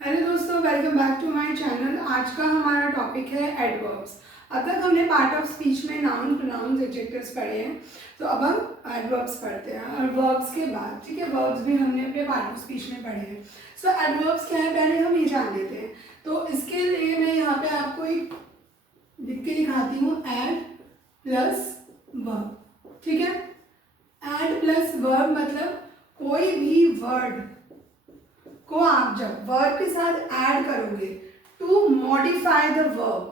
Hello दोस्तों, welcome back to my channel. आज का हमारा टॉपिक है एडवर्ब्स। अब तक हमने पार्ट ऑफ स्पीच में नाउन, प्रोनाउंस, एडजेक्टिव्स पढ़े हैं, तो अब हम एडवर्ब्स पढ़ते हैं। और वर्ब्स के बाद, ठीक है, वर्ब्स भी हमने अपने पार्ट ऑफ स्पीच में पढ़े हैं। सो एडवर्ब्स क्या है, पहले हम ये जान लेते हैं। तो इसके लिए मैं यहाँ पे आपको एक लिख के दिखाती हूँ, एड प्लस वर्ब। ठीक है, एड प्लस वर्ब मतलब कोई भी वर्ड को आप जब वर्ब के साथ ऐड करोगे टू मॉडिफाई द वर्ब,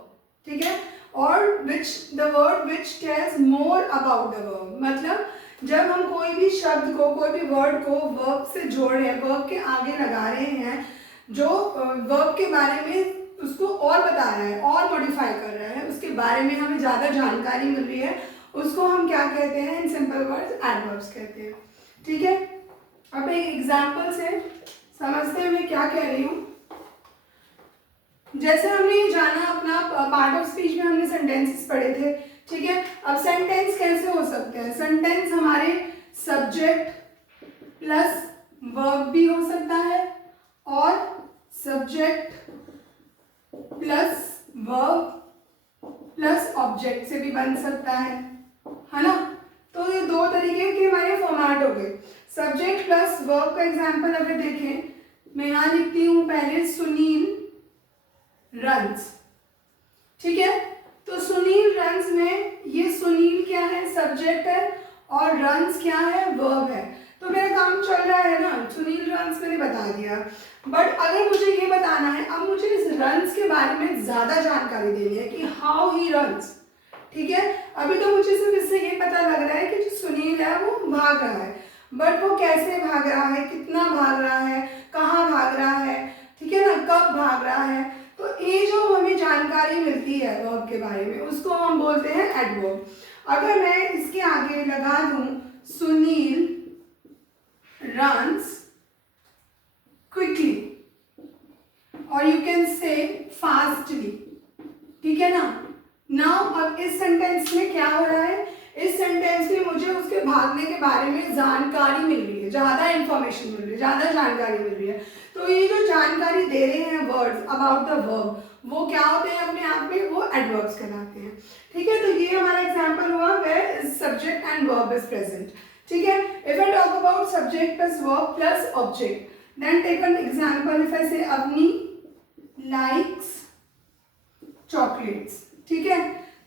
ठीक है, और which the word which tells more about the verb, मतलब जब हम कोई भी शब्द को, कोई भी वर्ड को वर्ब से जोड़ रहे हैं, वर्ब के आगे लगा रहे हैं, जो वर्ब के बारे में उसको और बता रहा है और मॉडिफाई कर रहा है, उसके बारे में हमें ज़्यादा जानकारी मिल रही है, उसको हम क्या कहते हैं, इन सिंपल वर्ड्स एडवर्ब्स कहते हैं। ठीक है, अब एक एग्जाम्पल से समझते हैं मैं क्या कह रही हूँ। जैसे हमने जाना अपना पार्ट ऑफ स्पीच में हमने सेंटेंसेस पढ़े थे, ठीक है। अब सेंटेंस कैसे हो सकते हैं, सेंटेंस हमारे सब्जेक्ट प्लस वर्ब भी हो सकता है और subject plus verb plus object से भी बन सकता है ना। तो ये दो तरीके के हमारे फॉर्मेट हो गए। सब्जेक्ट प्लस वर्ब का एग्जांपल अगर देखें, मैं यहाँ लिखती हूँ पहले सुनील रन्स, ठीक है। तो सुनील रन्स में ये सुनील क्या है, सब्जेक्ट है, और रन्स क्या है, वर्ब है। तो मेरा काम चल रहा है ना, सुनील रन्स मैंने बता दिया। बट अगर मुझे ये बताना है, अब मुझे इस रन्स के बारे में ज़्यादा जानकारी देनी है कि हाउ ही रन्स, ठीक है। अभी तो मुझे सिर्फ इससे ये पता लग रहा है कि जो सुनील है वो भाग रहा है, बट वो कैसे भाग रहा है, कितना भाग रहा है, कहाँ भाग रहा है, ठीक है ना, कब भाग रहा है। तो ये जो हमें जानकारी मिलती है वर्ब के बारे में, उसको हम बोलते हैं एडवर्ब। अगर मैं इसके आगे लगा दूं सुनील रन्स क्विकली और यू कैन से फास्टली, ठीक है ना। नाउ अब इस सेंटेंस में क्या हो रहा है, इस सेंटेंस में मुझे उसके भागने के बारे में जानकारी मिल रही है, ज़्यादा इंफॉर्मेशन मिल रही है, ज़्यादा जानकारी मिल रही है। तो ये जो जानकारी दे रहे हैं वर्ड्स अबाउट द वर्ब, वो क्या होते हैं अपने आप में, वो एडवर्ब्स कहलाते हैं। ठीक है, तो ये हमारा एग्जांपल हुआ where subject and verb is present. ठीक है, if I talk about subject plus verb plus object, then take an example. If I say Avani likes chocolates, ठीक है।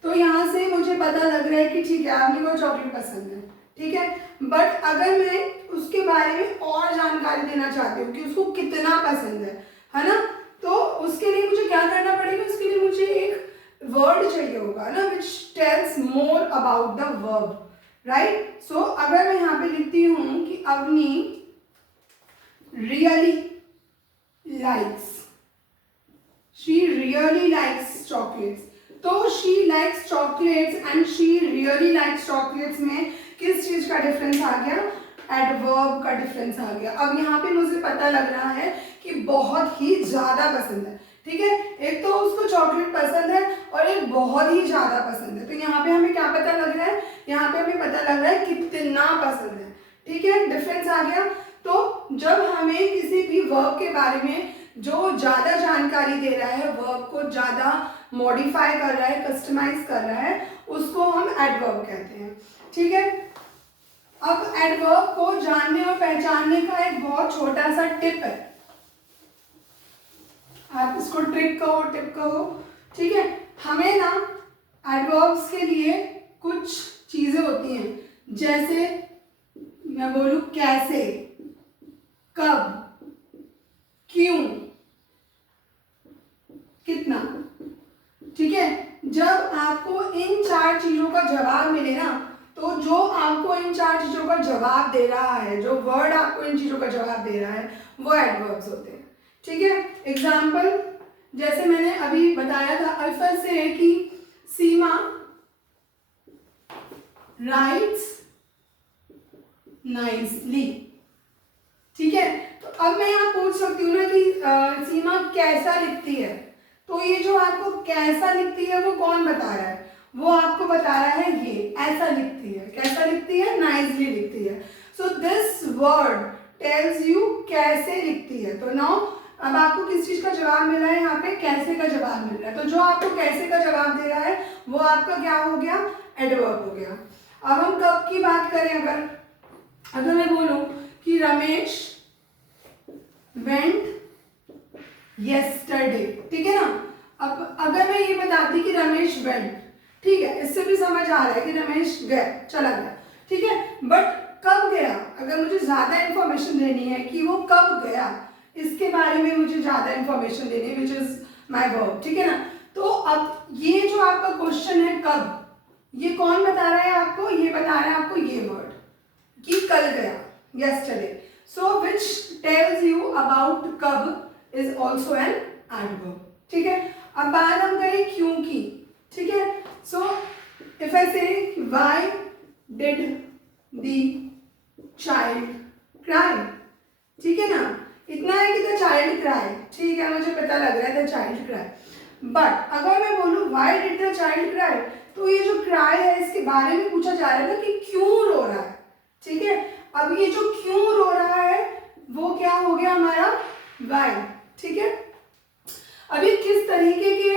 तो यहाँ से मुझे पता लग रहा है कि ठीक है, अवनी को चॉकलेट पसंद है, ठीक है। बट अगर मैं उसके बारे में और जानकारी देना चाहती हूँ कि उसको कितना पसंद है ना, तो उसके लिए मुझे क्या करना पड़ेगा, उसके लिए मुझे एक वर्ड चाहिए होगा ना, which tells more about the verb, right. So अगर मैं यहाँ पे लिखती हूँ कि Avani really likes, she really likes chocolates, तो she likes chocolates and she really likes chocolates में किस चीज का डिफरेंस आ गया, एडवर्ब का डिफरेंस आ गया। अब यहाँ पे मुझे पता लग रहा है कि बहुत ही ज्यादा पसंद है, ठीक है। एक तो उसको चॉकलेट पसंद है और एक बहुत ही ज्यादा पसंद है। तो यहाँ पे हमें क्या पता लग रहा है, यहाँ पे हमें पता लग रहा है कितना पसंद है, ठीक है, डिफरेंस आ गया। तो जब हमें किसी भी वर्ब के बारे में जो ज़्यादा जानकारी दे रहा है, वर्ब को ज़्यादा मॉडिफाई कर रहा है, कस्टमाइज कर रहा है, उसको हम एडवर्ब कहते हैं, ठीक है। अब एडवर्ब को जानने और पहचानने का एक बहुत छोटा सा टिप है, आप इसको ट्रिक कहो, टिप कहो, ठीक है। हमें ना एडवर्ब्स के लिए कुछ चीज़ें होती हैं, जैसे मैं बोलूँ कैसे, कब, क्यों, कितना, ठीक है। जब आपको इन चार चीजों का जवाब मिले ना, तो जो आपको इन चार चीजों का जवाब दे रहा है, जो वर्ड आपको इन चीजों का जवाब दे रहा है, वो एडवर्ब्स होते हैं, ठीक है। एग्जाम्पल जैसे मैंने अभी बताया था, अल्फा से है कि सीमा राइट्स नाइसली, ठीक है। तो अब मैं यहाँ पूछ सकती हूँ ना कि सीमा कैसा लिखती है, तो ये जो आपको कैसा लिखती है वो कौन बता रहा है, वो आपको बता रहा है ये ऐसा लिखती है, कैसा लिखती है, नाइसली लिखती है। So this word tells you कैसे लिखती है। तो नाउ अब आपको किस चीज का जवाब मिला है, यहाँ पे कैसे का जवाब मिल रहा है, तो जो आपको कैसे का जवाब दे रहा है वो आपका क्या हो गया, एडवर्ब हो गया। अब हम कब की बात करें, अगर मैं बोलूं कि रमेश वेंट yesterday, ठीक है ना। अब अगर मैं ये बताती कि रमेश वेंट, ठीक है, इससे भी समझ आ रहा है कि रमेश गया, चला गया, ठीक है, बट कब गया, अगर मुझे ज्यादा इंफॉर्मेशन देनी है कि वो कब गया, इसके बारे में मुझे ज्यादा इंफॉर्मेशन देनी है, विच इज माय वर्ब, ठीक है ना। तो अब ये जो आपका क्वेश्चन है कब, ये कौन बता रहा है आपको, ये बता रहा है आपको ये वर्ड कि कल गया, yesterday, so which tells you about कब is also an adverb, ठीक है। अब बात हम करें क्यों की, ठीक है। so if I say why did the child cry, ठीक है ना, इतना है कि the child cry, ठीक है, मुझे पता लग रहा है the child cry, बट अगर मैं बोलूं why did the child cry, तो ये जो cry है इसके बारे में पूछा जा रहा है ना कि क्यों रो रहा है, ठीक है। अब ये जो क्यों रो रहा है वो क्या हो गया हमारा why, ठीक है। अभी किस तरीके के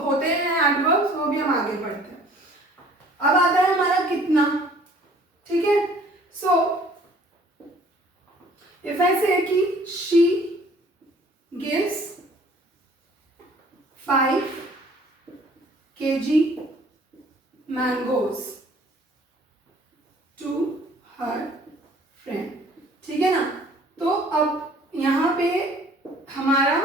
होते हैं एडवर्ब्स वो भी हम आगे पढ़ते हैं। अब आता है हमारा कितना, ठीक है। सो इफ आई से कि she gives 5 kg mangoes to her friend, ठीक है ना। तो अब यहाँ पे हमारा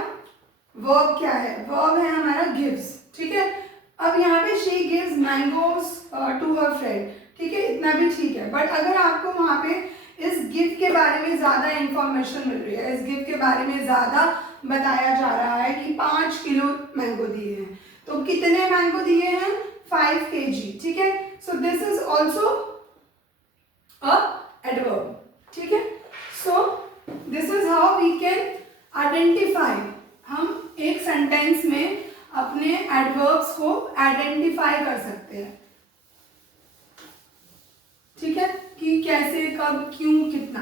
वर्ब क्या है, वर्ब है हमारा गिव्स, ठीक है। अब यहाँ पे she gives mangoes to her friend, ठीक है, इतना भी ठीक है, बट अगर आपको वहाँ पे इस गिफ्ट के बारे में ज़्यादा इंफॉर्मेशन मिल रही है, इस गिफ्ट के बारे में ज़्यादा बताया जा रहा है कि 5 किलो मैंगो दिए हैं, तो कितने मैंगो दिए हैं, 5 kg, ठीक है। So this is also a adverb, ठीक है। So this is how we can identify, हम एक सेंटेंस में अपने एडवर्ब्स को आइडेंटिफाई कर सकते हैं, ठीक है, कि कैसे, कब, क्यों, कितना।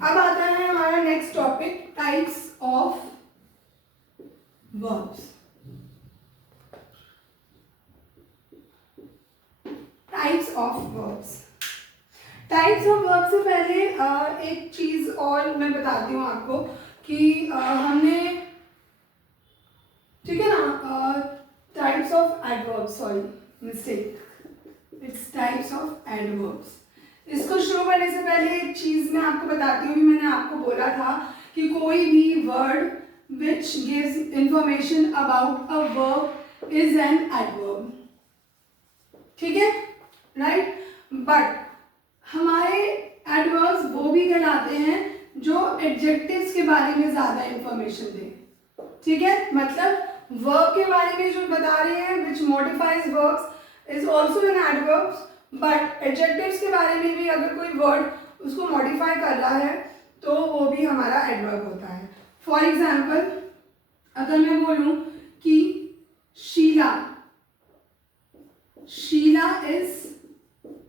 अब आता है हमारा next topic, types of verbs. Types of verbs, types of verb से पहले एक चीज और मैं बताती हूँ आपको कि हमने, ठीक है ना, types of adverbs, sorry mistake, its types of adverbs. इसको शुरू करने से पहले एक चीज मैं आपको बताती हूँ, मैंने आपको बोला था कि कोई भी word which gives information about a verb is an adverb, ठीक है, राइट। बट हमारे एडवर्ब्स वो भी कहलाते हैं जो एडजेक्टिव्स के बारे में ज्यादा इंफॉर्मेशन दें, ठीक है। मतलब वर्ब के बारे में जो बता रहे हैं which modifies verbs is also an adverbs, but adjectives के बारे में भी अगर कोई वर्ड उसको मॉडिफाई कर रहा है तो वो भी हमारा एडवर्ब होता है। फॉर एग्जाम्पल अगर मैं बोलूं कि शीला, शीला इज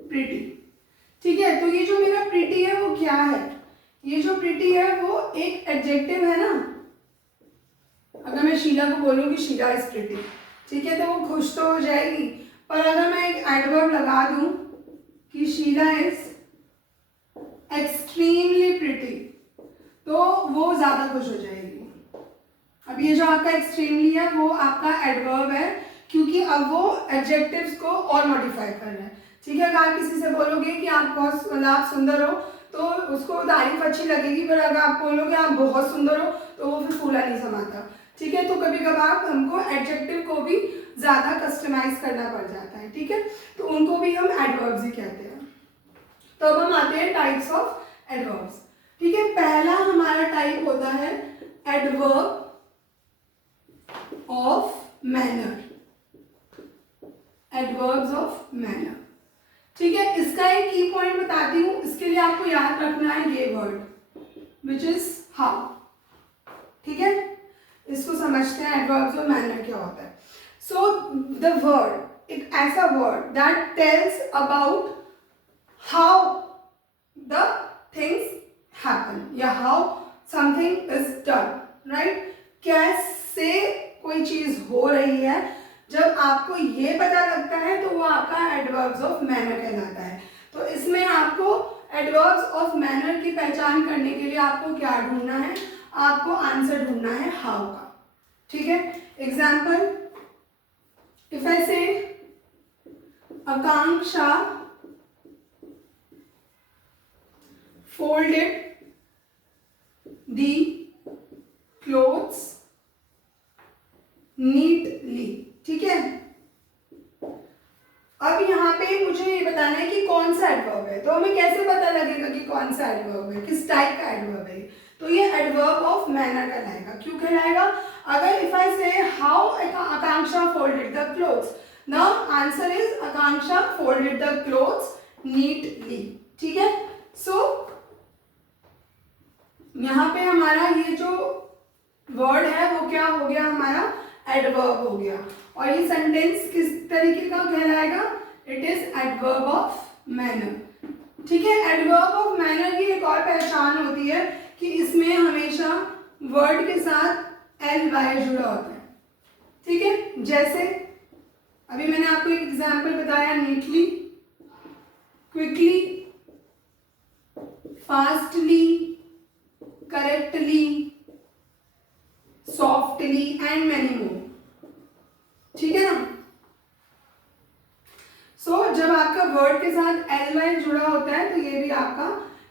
प्रिटी, ठीक है, तो ये जो मेरा प्रिटी है वो क्या है, ये जो प्रिटी है वो एक एडजेक्टिव है ना। अगर मैं शीला को बोलूं कि शीला इज प्रिटी, ठीक है, तो वो खुश तो हो जाएगी, पर अगर मैं एक एडवर्ब लगा दूं कि शीला इज एक्सट्रीमली प्रिटी, तो वो ज्यादा खुश हो जाएगी। अब ये जो आपका एक्सट्रीमली है वो आपका एडवर्ब है, क्योंकि अब वो एडजेक्टिव्स को और मॉडिफाई कर रहा है, ठीक है। अगर आप किसी से बोलोगे कि आप बहुत, मतलब आप सुंदर हो, तो उसको तारीफ अच्छी लगेगी, पर अगर आप बोलोगे आप बहुत सुंदर हो तो वो फिर फूला नहीं समाता, ठीक है। तो कभी कभार हमको एडजेक्टिव को भी ज्यादा कस्टमाइज करना पड़ जाता है, ठीक है, तो उनको भी हम एडवर्ब्स ही कहते हैं। तो अब हम आते हैं टाइप्स ऑफ एडवर्ब्स, ठीक है। पहला हमारा टाइप होता है adverb of manner, adverbs of manner, ठीक है। इसका एक की पॉइंट बताती हूँ, इसके लिए आपको याद रखना है ये वर्ड विच इज हाउ, ठीक है। इसको समझते हैं एडवर्ब्स ऑफ मैनर क्या होता है। सो द वर्ड, एक ऐसा word that tells about how the things happen या how something is done, right. कैसे कोई चीज हो रही है, जब आपको ये पता लगता है तो वो आपका एडवर्ब्स ऑफ मैनर कहलाता है। तो इसमें आपको एडवर्ब्स ऑफ मैनर की पहचान करने के लिए आपको क्या ढूंढना है, आपको आंसर ढूंढना है हाउ का, ठीक है। एग्जाम्पल, इफ आई से आकांक्षा folded the clothes neatly, ठीक है। अब यहाँ पे मुझे ये बताना है कि कौन सा एडवर्ब है, तो हमें कैसे पता लगेगा कि कौन सा एडवर्ब है, किस टाइप का एडवर्ब है। तो ये एडवर्ब ऑफ मैनर कहलाएगा। क्यों कहलाएगा? अगर इफ आई से how Akanksha folded the clothes, now answer is Akanksha folded the clothes neatly, ठीक है। सो यहाँ पे हमारा ये जो वर्ड है वो क्या हो गया, हमारा एडवर्ब हो गया। और ये सेंटेंस किस तरीके का कहलाएगा? It is adverb of manner, ठीक है। एडवर्ब ऑफ मैनर की एक और पहचान होती है कि इसमें हमेशा वर्ड के साथ एल वाई जुड़ा होता है, ठीक है। जैसे अभी मैंने आपको एक एग्जाम्पल बताया, neatly, quickly, fastly, correctly, softly and many more, ठीक है ना। सो जब आपका वर्ड के साथ एल वाई जुड़ा होता है तो ये भी आपका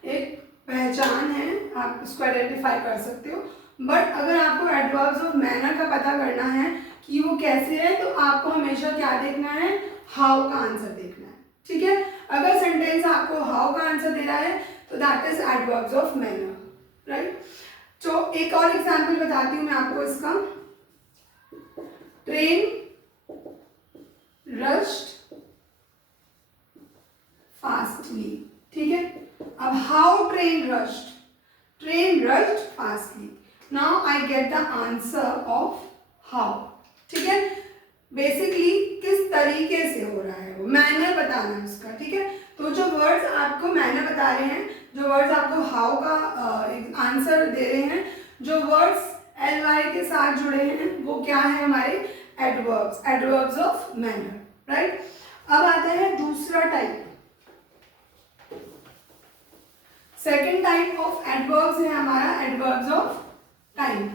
एक पहचान है, आप इसको आइडेंटिफाई कर सकते हो। बट अगर आपको एडवर्ब्स ऑफ मैनर का पता करना है कि वो कैसे है, तो आपको हमेशा क्या देखना है, हाउ का आंसर देखना है, ठीक है। अगर सेंटेंस आपको हाउ का आंसर दे रहा है तो that is adverbs of manner, right. तो एक और एग्जाम्पल बताती हूँ मैं आपको इसका। ट्रेन रश्ड फास्टली, ठीक है। अब how train rushed, train rushed fastly, now I get the answer of how, ठीक है। बेसिकली किस तरीके से हो रहा है वो मैनर बताना है उसका, ठीक है। तो जो वर्ड्स आपको मैनर बता रहे हैं, जो वर्ड्स आपको हाउ का आंसर दे रहे हैं, जो वर्ड्स एल वाई के साथ जुड़े हैं, वो क्या है, हमारे adverbs, adverbs of manner, right. अब आता है दूसरा type, second type of adverbs है हमारा adverbs of time.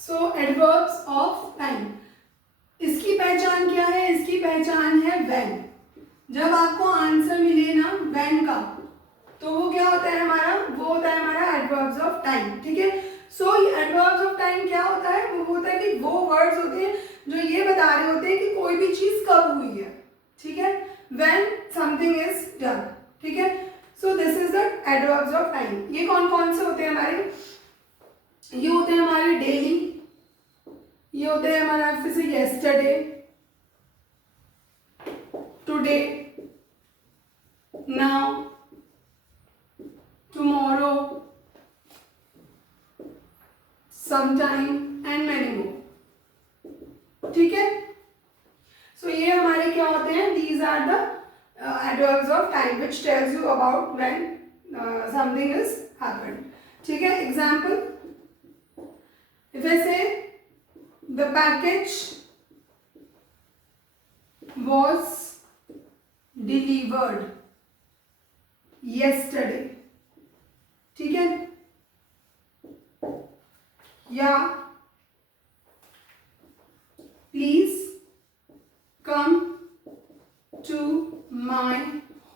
So adverbs of time, इसकी पहचान क्या है? इसकी पहचान है व्हेन। जब आपको आंसर मिले ना व्हेन का, तो वो क्या होता है हमारा, वो होता है हमारा एडवर्ब्स ऑफ टाइम, ठीक है। सो एडवर्ब्स ऑफ टाइम क्या होता है? वो होता है कि वो वर्ड्स होते हैं जो ये बता रहे होते हैं कि कोई भी चीज कब हुई है, ठीक है। व्हेन समथिंग इज डन, ठीक है। So this is the adverbs of time. ये कौन कौन से होते हैं हमारे? ये होते हैं हमारे डेली, ये होते हैं हमारा जैसे yesterday, today, now, tomorrow, sometime and many more, ठीक है। सो ये हमारे क्या होते हैं? These are the adverbs of time which tells you about when something is happened, ठीक है। Example, if I say the package was delivered yesterday, ठीक है। या please come to my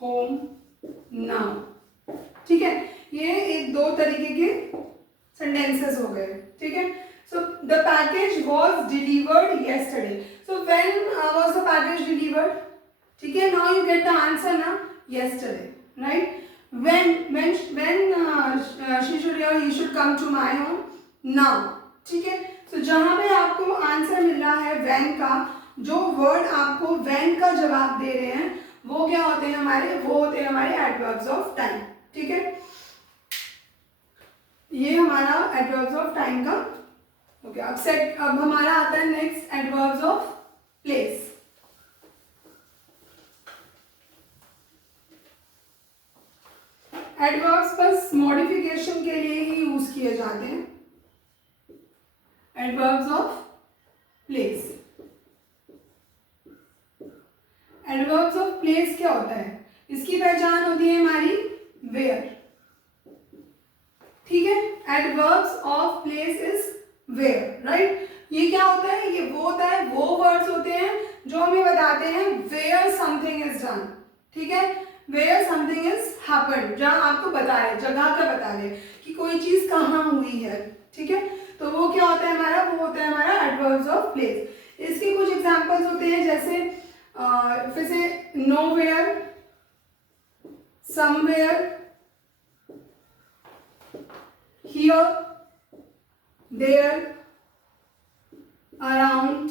home now, ठीक है। ये एक दो तरीके के सेंटेंसेस हो गए, ठीक है। So the package was delivered yesterday. So when was the package delivered? ठीक है. Now you get the answer ना, yesterday, right? When she should or he should come to my home now, ठीक है. So जहाँ पे आपको answer मिल रहा है when का, जो वर्ड आपको when का जवाब दे रहे हैं वो क्या होते हैं हमारे? वो होते हैं हमारे एडवर्ब्स ऑफ टाइम, ठीक है. ये हमारा एडवर्ब्स ऑफ टाइम का ओके. अब हमारा आता है next adverbs of place. Adverbs बस मॉडिफिकेशन के लिए ही यूज किए जाते हैं. Adverbs of place. Adverbs of place क्या होता है? इसकी पहचान होती है हमारी वेयर. ठीक है, adverbs of place is where, right. ये क्या होता है? ये वो होता है, वो वर्ड्स होते हैं जो हमें बताते हैं वेयर समथिंग इज डन. ठीक है, वेयर समथिंग इज हैपेंड, जहां आपको बता रहे, जगह का बता रहे कि कोई चीज कहाँ हुई है. ठीक है, तो वो क्या होता है हमारा? वो होता है हमारा एडवर्ब्स ऑफ प्लेस. इसके कुछ एग्जांपल्स होते हैं, जैसे फिर से nowhere, somewhere, here, there, around,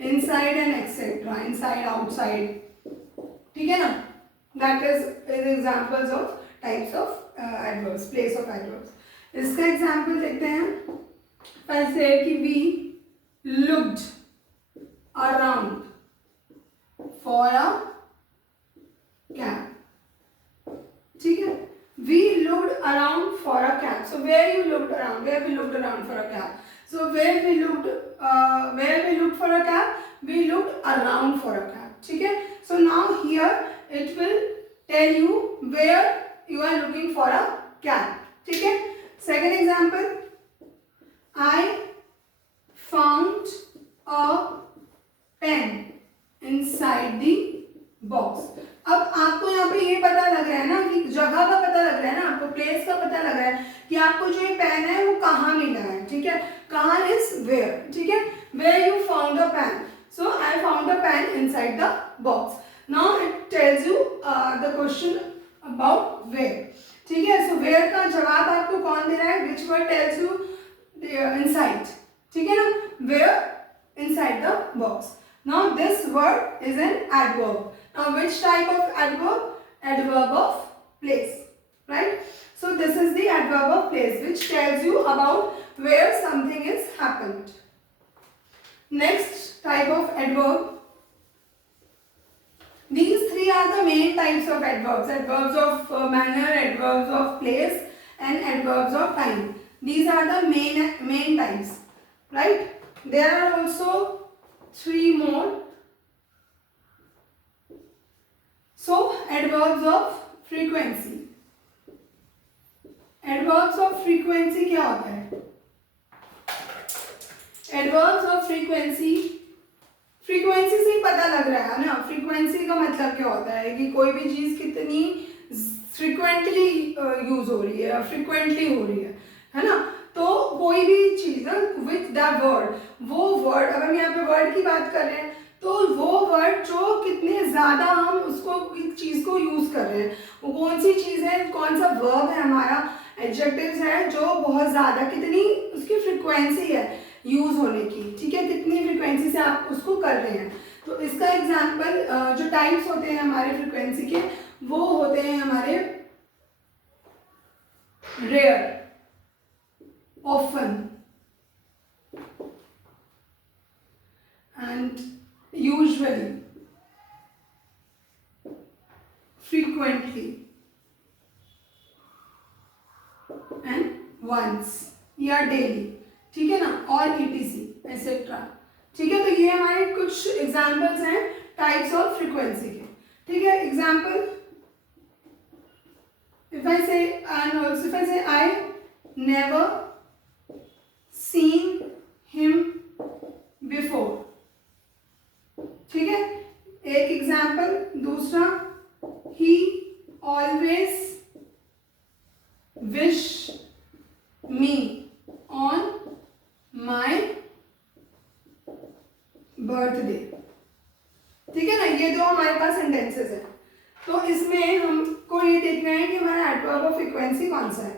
inside and etcetera, inside outside. ठीक है ना, that is examples of types of adverbs, place of adverbs. इसका एग्जांपल देखते हैं. ऐसे कि we looked around for a cab. ठीक है, we looked around for a cab. So where you looked around, where we looked around for a cab. So where we looked for a cab, we looked around for a cab. ठीक है, so now here it will tell you where you are looking for a cab. ठीक है, second example, I found a pen inside the box. अब आपको यहाँ पे ये पता लग रहा है ना कि जगह का पता लग रहा है ना, आपको प्लेस का पता लग रहा है कि आपको जो ये पेन है वो कहाँ मिला है. ठीक है, कहाँ इज वेयर. ठीक है, where you found a pen. So I found a pen inside the box. Now it tells you the question about where. ठीक है, सो वेयर का जवाब आपको कौन दे रहा है? Which word tells you inside. ठीक है ना, where inside the box. Now this word is an adverb. Now which type of adverb? Adverb of place, right? So this is the adverb of place, which tells you about where something is happened. Next type of adverb. These three are the main types of adverbs. Adverbs of manner, adverbs of place and adverbs of time. These are the main types, right? There are also three more. So adverbs of frequency. Adverbs of frequency क्या होता है? Adverbs of frequency, frequency से ही पता लग रहा है ना. frequency का मतलब क्या होता है कि कोई भी चीज कितनी frequently यूज हो रही है, frequently हो रही है ना. तो कोई भी चीज ना with the word, वो word, अगर हम यहाँ पे word की बात कर रहे हैं तो वो वर्ड जो कितने ज्यादा हम उसको चीज को यूज कर रहे हैं, वो कौन सी चीज है, कौन सा वर्ब है हमारा, एडजेक्टिव्स है जो बहुत ज्यादा, कितनी उसकी फ्रीक्वेंसी है यूज होने की. ठीक है, कितनी फ्रीक्वेंसी से आप उसको कर रहे हैं. तो इसका एग्जांपल जो टाइप्स होते हैं हमारे फ्रीक्वेंसी के, वो होते हैं हमारे rare, often and usually, frequently and once या daily. ठीक है ना, और etc etc. ठीक है, तो ये हमारे कुछ एग्जाम्पल्स हैं टाइप्स ऑफ फ्रीक्वेंसी के. ठीक है, example, if I say and also if I say I never seen him before. ठीक है, एक एग्जाम्पल. दूसरा, he always wish me on my birthday. ठीक है ना, ये दो हमारे पास सेंटेंसेस हैं. तो इसमें हमको ये देखना है कि हमारा एडवर्ब ऑफ फ्रीक्वेंसी कौन सा है.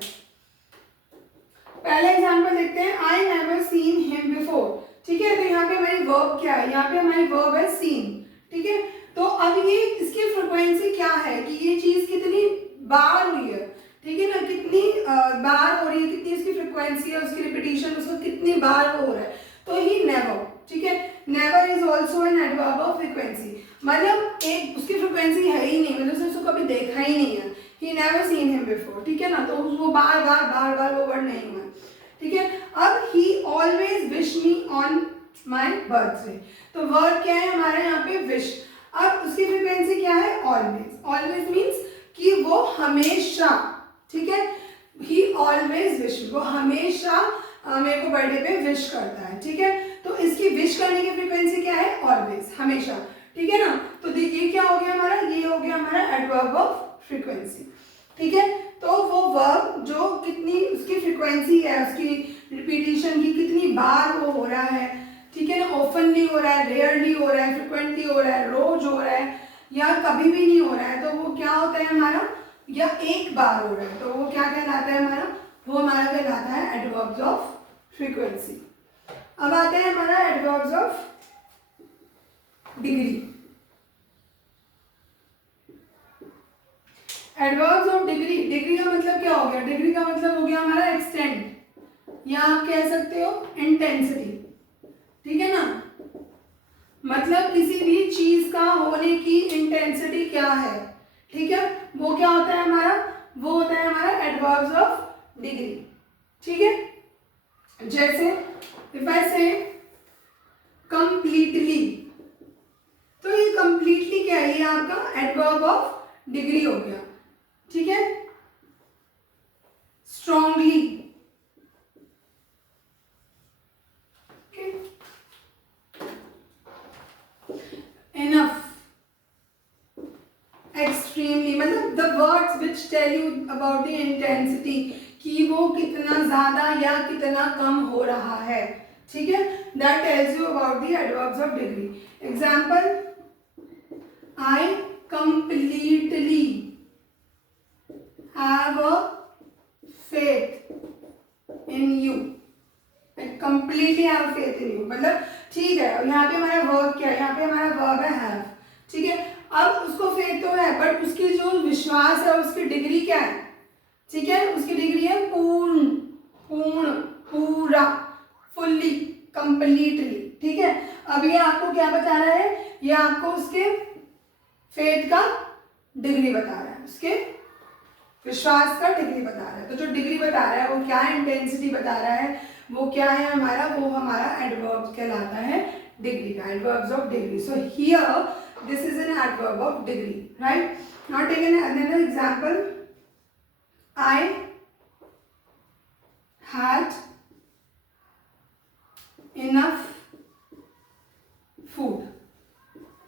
पहला एग्जाम्पल देखते हैं, I never seen him before. ठीक है, तो यहाँ पे हमारी वर्ब क्या है? यहाँ पे हमारी वर्ब है सीन. ठीक है, तो अब ये इसकी फ्रीक्वेंसी क्या है कि ये चीज कितनी बार हुई है. ठीक है ना, कितनी बार हो रही है, कितनी इसकी फ्रीक्वेंसी है, उसकी रिपीटिशन उसको कितनी बार हो रहा है. तो ही नेवर. ठीक है, never is also N adverb of frequency. मतलब एक उसकी फ्रीक्वेंसी है ही नहीं, मतलब उसने उसको कभी देखा ही नहीं है. He never seen him before, ठीक है ना, तो वो बार बार वो वर्ड नहीं हुआ, ठीक है। अब ही always wish me on my birthday, तो वर्ड क्या है हमारे यहाँ पे विश। अब उसकी फ्रीक्वेंसी क्या है, ऑलवेज। ऑलवेज मीन्स कि वो हमेशा, ठीक है, ही ऑलवेज विश, वो हमेशा मेरे को बर्थडे पे विश करता है, ठीक है। तो इसकी विश करने की फ्रीक्वेंसी क्या है, ऑलवेज, हमेशा, ठीक है ना। तो देखिए क्या हो गया हमारा, ये हो गया हमारा एडवर्ब ऑफ फ्रीक्वेंसी, ठीक है। तो वो वर्ब जो कितनी उसकी फ्रीक्वेंसी है, उसकी रिपीटिशन की कितनी बार वो हो रहा है, ठीक है ना, ऑफनली हो रहा है, रेयरली हो रहा है, फ्रिक्वेंटली हो रहा है, रोज हो रहा है, या कभी भी नहीं हो रहा है, तो वो क्या होता है हमारा, या एक बार हो रहा है, तो वो क्या कहलाता है हमारा, वो हमारा कहलाता है एडवर्ब्स ऑफ फ्रीक्वेंसी। अब आते हैं हमारा adverbs of degree. Adverbs of degree, degree का मतलब क्या हो गया, डिग्री का मतलब हो गया हमारा एक्सटेंट, या आप कह सकते हो इंटेंसिटी, ठीक है ना। मतलब किसी भी चीज का होने की इंटेंसिटी क्या है, ठीक है, वो क्या होता है हमारा, वो होता है हमारा एडवर्ब्स ऑफ डिग्री, ठीक है। जैसे इफ आई से कंप्लीटली, तो ये कंप्लीटली क्या है, ये आपका एडवर्ब ऑफ डिग्री हो गया, ठीक है। स्ट्रांगली, इनफ, एक्सट्रीमली, मतलब the words which tell you about the intensity, कि वो कितना ज्यादा या कितना कम हो रहा है, ठीक है, that tells you about the adverbs of degree. Example, I completely have a faith in you, completely have faith in you, मतलब ठीक है, यहाँ पे हमारा वर्ब क्या है, यहाँ पे हमारा वर्ब है हैव, ठीक है। अब उसको फेथ तो है, बट उसकी जो विश्वास है उसकी डिग्री क्या है, ठीक है, उसकी डिग्री है पूर्ण, पूर्ण, पूरा, फुल्ली, कंप्लीटली, ठीक है। अब ये आपको क्या बता रहा है, ये आपको उसके फेथ का डिग्री बता रहा है, उसके विश्वास का डिग्री बता रहा है। तो जो डिग्री बता रहा है वो क्या है, इंटेंसिटी बता रहा है, वो क्या है हमारा, वो हमारा एडवर्ब कहलाता है डिग्री का, adverbs of degree. So here this is an adverb of degree, right. Now take an another example, I had enough food,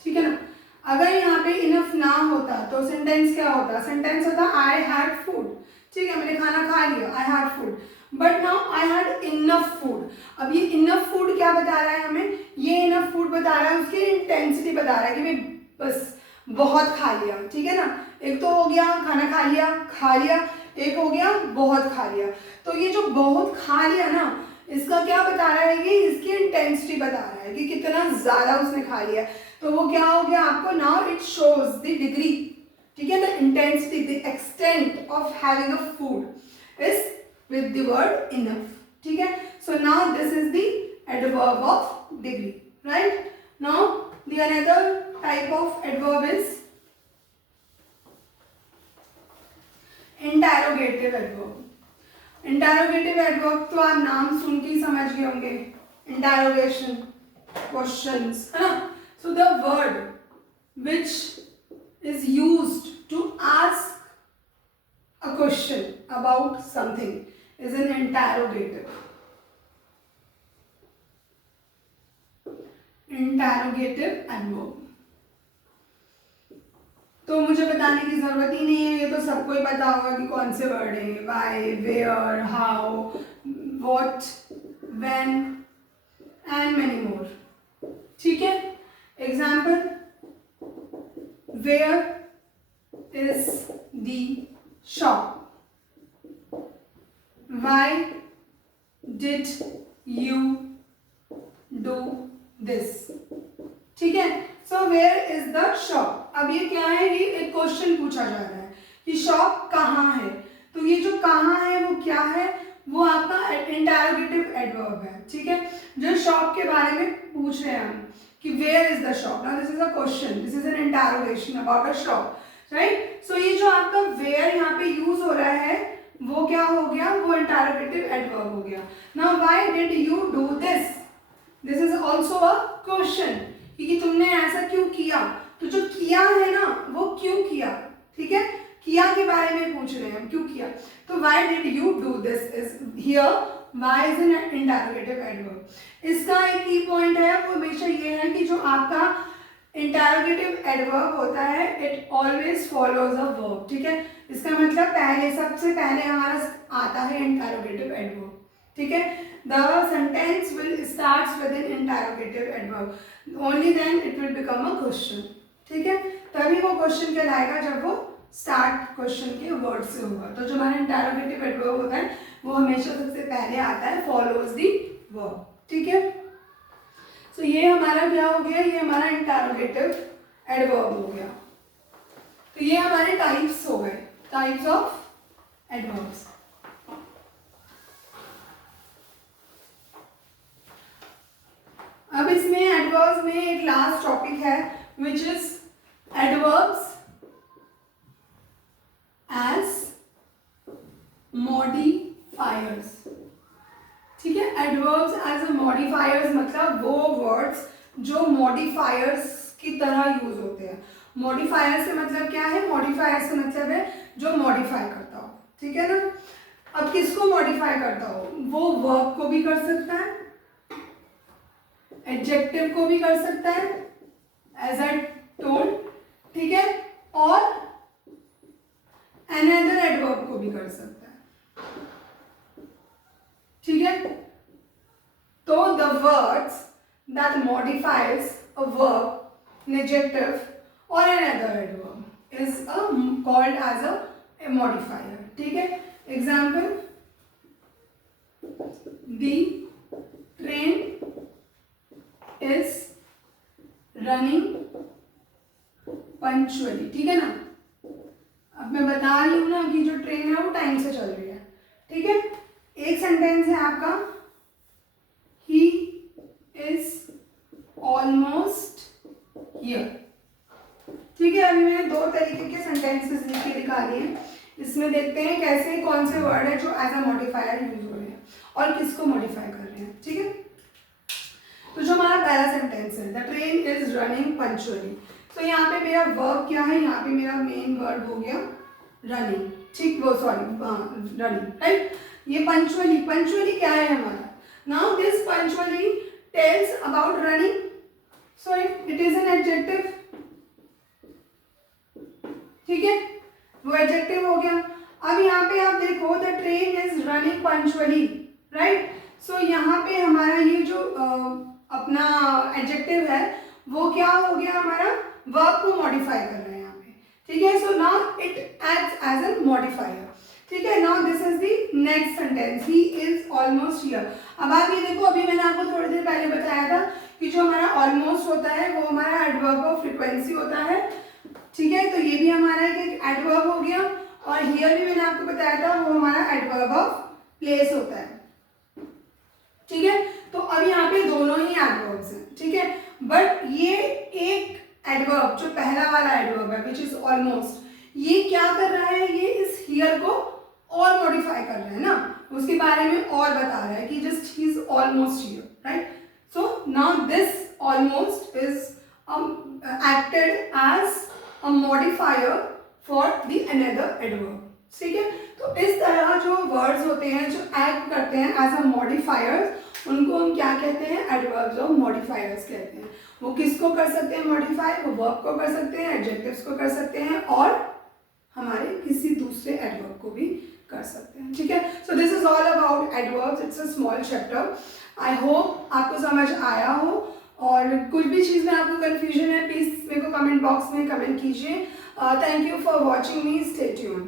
ठीक है ना। अगर यहाँ पे इनफ ना होता तो सेंटेंस क्या होता, सेंटेंस होता आई हैड फूड, ठीक है, मैंने खाना खा लिया, I had food, but now I had enough food. अब ये इनफ फूड क्या बता रहा है हमें, ये इनफ फूड बता रहा है उसकी इंटेंसिटी बता रहा है कि मैं बस बहुत खा लिया, ठीक है ना। एक तो हो गया खाना खा लिया, एक हो गया बहुत खा लिया। तो ये जो बहुत खा लिया ना, इसका क्या बता रहा है, कि इसकी इंटेंसिटी बता रहा है कि कितना ज्यादा उसने खा लिया। तो वो क्या हो गया आपको, now it shows the degree, ठीक है, the intensity, the extent of having a food is with the word enough, ठीक है। So now this is the adverb of degree, right? Now the another type of adverb is interrogative adverb. Interrogative adverb तो आप नाम सुन के ही समझ गए होंगे, interrogation, questions, है ना। So the word which is used to ask a question about something is an interrogative. Interrogative adverb. तो मुझे बताने की जरूरत ही नहीं है, ये तो सबको ही पता होगा कि कौन से वर्ड है, why, where, how, what, when and many more, ठीक है। Example, where is the shop, why did you do this, ठीक है। So where is the shop, अब ये क्या है, ये एक क्वेश्चन पूछा जा रहा है कि शॉप कहाँ है। तो ये जो कहाँ है वो क्या है, वो आपका इंटरोगेटिव एडवर्ब है, ठीक है। जो शॉप के बारे में पूछ रहे हैं हम कि where is the shop, now this is a question, this is an interrogation about a shop. Right. So ये जो आपका वेयर यहाँ पे यूज हो रहा है वो क्या हो गया, वो इंटरोगेटिव एडवर्ब हो गया। Now why did you do this, this is also a question, क्योंकि तुमने ऐसा क्यों किया। तो जो किया है ना वो क्यों किया, ठीक है, किया के बारे में पूछ रहे हैं हम, क्यों किया। तो why did you do this is here, why is an interrogative adverb. इसका एक की पॉइंट है वो हमेशा ये है कि जो आपका इंटरोगेटिव एडवर्ब होता है it always follows a verb, ठीक है। इसका मतलब पहले, सबसे पहले हमारा आता है इंटरोगेटिव एडवर्ब, ठीक है। The sentence will starts with an interrogative adverb, only then it will become a question, ठीक है। तभी वो क्वेश्चन कहलाएगा जब वो स्टार्ट क्वेश्चन के वर्ड से होगा। तो जो हमारा इंटरोगेटिव एडवर्ब होता है वो हमेशा सबसे पहले आता है, फॉलोज द वर्ब, ठीक है। तो ये हमारा क्या हो गया, ये हमारा इंटरोगेटिव एडवर्ब हो गया। तो ये हमारे टाइप्स हो गए, टाइप्स ऑफ एडवर्ब्स। अब इसमें एडवर्ब्स में एक लास्ट टॉपिक है which is adverbs as modifiers, ठीक है। एडवर्ब्स एज अ मॉडिफायर्स मतलब वो वर्ड्स जो मॉडिफायर्स की तरह यूज होते हैं। मॉडिफायर से मतलब क्या है, मॉडिफायर से मतलब है जो मॉडिफाई करता हो, ठीक है ना। अब किसको मॉडिफाई करता हो, वो वर्ब को भी कर सकता है, एडजेक्टिव को भी कर सकता है एज आई टोल्ड, ठीक है, और अनदर एडवर्ब को भी कर सकता है, ठीक है। तो the words that modifies a verb, an adjective or another adverb is called as a modifier, ठीक है। Example, the train is running punctually, ठीक है ना। अब मैं बता रही हूँ ना कि जो ट्रेन है वो टाइम से चल रही है, ठीक है। एक सेंटेंस है आपका, he is almost here, ठीक है। अभी मैंने दो तरीके के सेंटेंसेस लिख के दिखा दिए हैं। इसमें देखते हैं कैसे, कौन से वर्ड है जो एज अ मॉडिफायर यूज हो रहे हैं और किसको मॉडिफाई कर रहे हैं, ठीक है। तो जो हमारा पहला सेंटेंस है, the train is running punctually, तो यहाँ पे मेरा वर्ब क्या है, यहाँ पे मेरा मेन वर्ब हो गया रनिंग, ठीक, वो सॉरी रनिंग, राइट। ये पंक्चुअली, पंक्चुअली क्या है हमारा, now this punctually tells about running, so it is an adjective, ठीक है, वो एडजेक्टिव हो गया। अब यहाँ पे आप देखो, the train is running punctually, right. So यहाँ पे हमारा ये जो अपना एडजेक्टिव है वो क्या हो गया, हमारा वर्ब को मॉडिफाई कर रहे हैं यहाँ पे, ठीक है। So now it acts as a modifier, ठीक है। Now this is the next sentence, he is almost here. अब आप ये देखो, अभी मैंने आपको थोड़ी देर पहले बताया था कि जो हमारा ऑलमोस्ट होता है वो हमारा एडवर्ब ऑफ फ्रीक्वेंसी होता है, ठीक है। तो ये भी हमारा एक एडवर्ब हो गया, और हियर भी मैंने आपको बताया था वो हमारा एडवर्ब ऑफ प्लेस होता है, ठीक है। तो अब यहाँ पे दोनों ही एडवर्ब्स हैं, ठीक है। बट ये एक एडवर्ब जो पहला वाला एडवर्ब है विच इज ऑलमोस्ट, ये क्या कर रहा है, ये इस हियर को और मॉडिफाई कर रहा है ना, उसके बारे में और बता रहा है कि just he is almost here, right. So now this almost is acted as a modifier for the another adverb, ठीक है। तो इस तरह जो वर्ड्स होते हैं जो एक्ट करते हैं एज अ मॉडिफायर्स, उनको हम क्या कहते हैं, एडवर्ब्स ऑफ मॉडिफायर्स कहते हैं। वो किसको कर सकते हैं मॉडिफाई, वो वर्ब को कर सकते हैं, एडजेक्टिव्स को कर सकते हैं, और हमारे किसी दूसरे एडवर्ब को भी कर सकते हैं, ठीक है। So this is all about adverbs, it's a small chapter. I hope आपको समझ आया हो, और कुछ भी चीज़ में आपको कन्फ्यूजन है प्लीज़ मेरे को कमेंट बॉक्स में कमेंट कीजिए। Thank you for watching me, stay tuned.